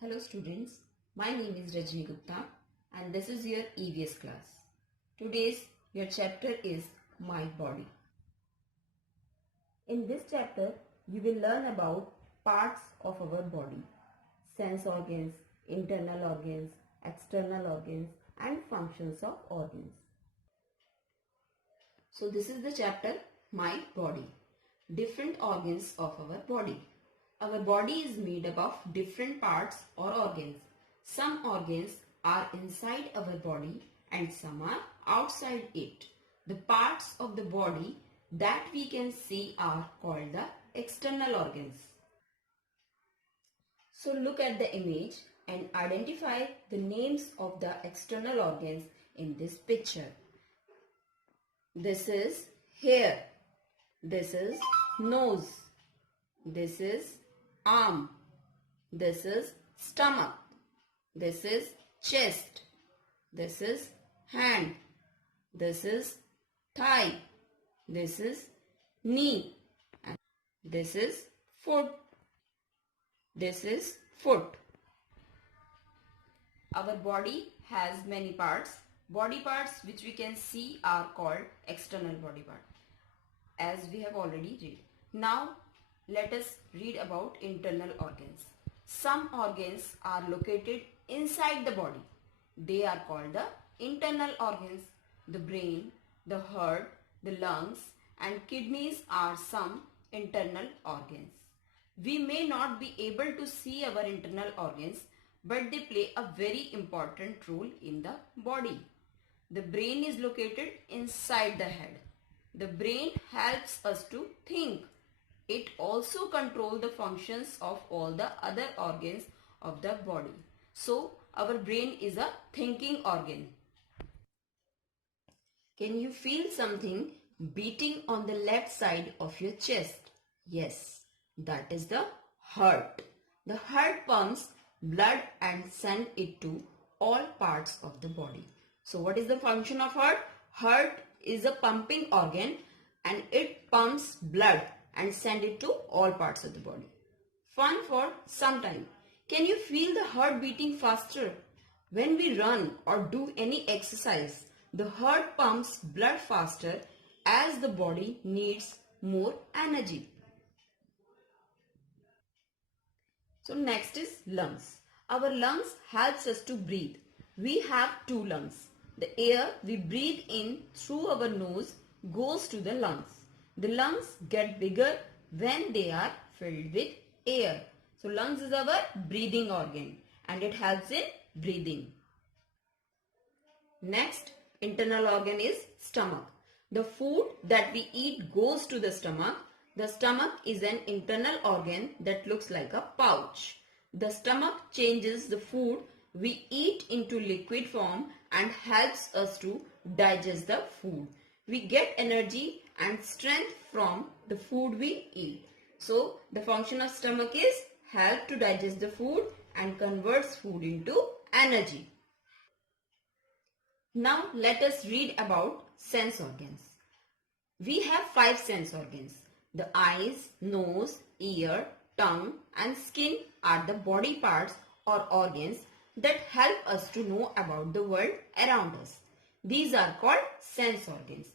Hello students, my name is Rajni Gupta and this is your EVS class. Today's your chapter is My Body. In this chapter, you will learn about parts of our body, sense organs, internal organs, external organs and functions of organs. So this is the chapter My Body, different organs of our body. Our body is made up of different parts or organs. Some organs are inside our body and some are outside it. The parts of the body that we can see are called the external organs. So look at the image and identify the names of the external organs in this picture. This is hair. This is nose. This is arm. This is stomach. This is chest. This is hand. This is thigh. This is knee. And this is foot. This is foot. Our body has many parts. Body parts which we can see are called external body part, as we have already read. Now let us read about internal organs. Some organs are located inside the body. They are called the internal organs. The brain, the heart, the lungs and kidneys are some internal organs. We may not be able to see our internal organs, but they play a very important role in the body. The brain is located inside the head. The brain helps us to think. It also controls the functions of all the other organs of the body. So, our brain is a thinking organ. Can you feel something beating on the left side of your chest? Yes, that is the heart. The heart pumps blood and sends it to all parts of the body. So what is the function of heart? Heart is a pumping organ and it pumps blood and sends it to all parts of the body. Fun for some time. Can you feel the heart beating faster? When we run or do any exercise, the heart pumps blood faster as the body needs more energy. So next is lungs. Our lungs helps us to breathe. We have two lungs. The air we breathe in through our nose goes to the lungs. The lungs get bigger when they are filled with air. So lungs is our breathing organ and it helps in breathing. Next internal organ is stomach. The food that we eat goes to the stomach. The stomach is an internal organ that looks like a pouch. The stomach changes the food we eat into liquid form and helps us to digest the food. We get energy and strength from the food we eat. So the function of stomach is help to digest the food and converts food into energy. Now let us read about sense organs. We have 5 sense organs. The eyes, nose, ear, tongue and skin are the body parts or organs that help us to know about the world around us. These are called sense organs.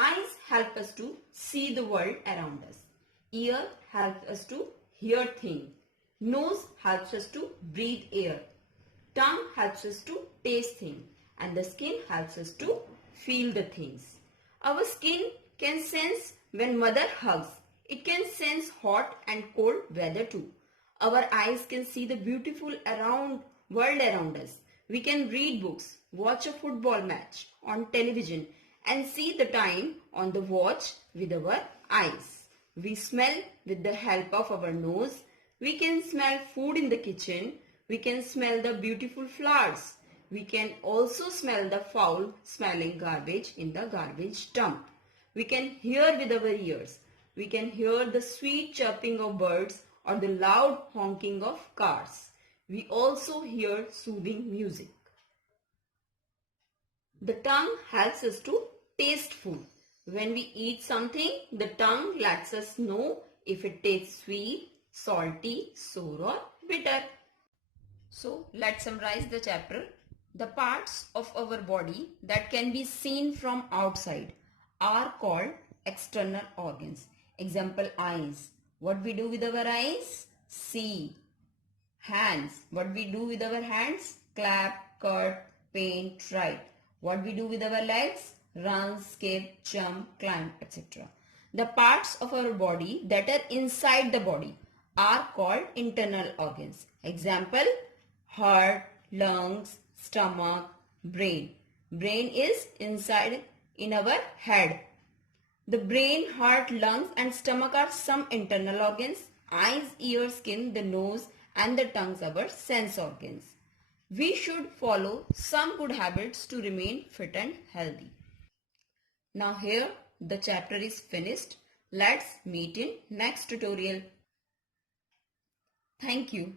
Eyes help us to see the world around us. Ear helps us to hear things. Nose helps us to breathe air. Tongue helps us to taste things. And the skin helps us to feel the things. Our skin can sense when mother hugs. It can sense hot and cold weather too. Our eyes can see the beautiful world around us. We can read books, watch a football match on television and see the time on the watch with our eyes. We smell with the help of our nose. We can smell food in the kitchen. We can smell the beautiful flowers. We can also smell the foul smelling garbage in the garbage dump. We can hear with our ears. We can hear the sweet chirping of birds or the loud honking of cars. We also hear soothing music. The tongue helps us to taste food. When we eat something, the tongue lets us know if it tastes sweet, salty, sour or bitter. So let's summarize the chapter. The parts of our body that can be seen from outside are called external organs. Example, eyes. What we do with our eyes? See. Hands. What we do with our hands? Clap, cut, paint, write. What we do with our legs? Run, skip, jump, climb, etc. The parts of our body that are inside the body are called internal organs. Example, heart, lungs, stomach, brain. Brain is inside in our head. The brain, heart, lungs and stomach are some internal organs. Eyes, ears, skin, the nose and the tongues are our sense organs. We should follow some good habits to remain fit and healthy. Now here the chapter is finished. Let's meet in next tutorial. Thank you.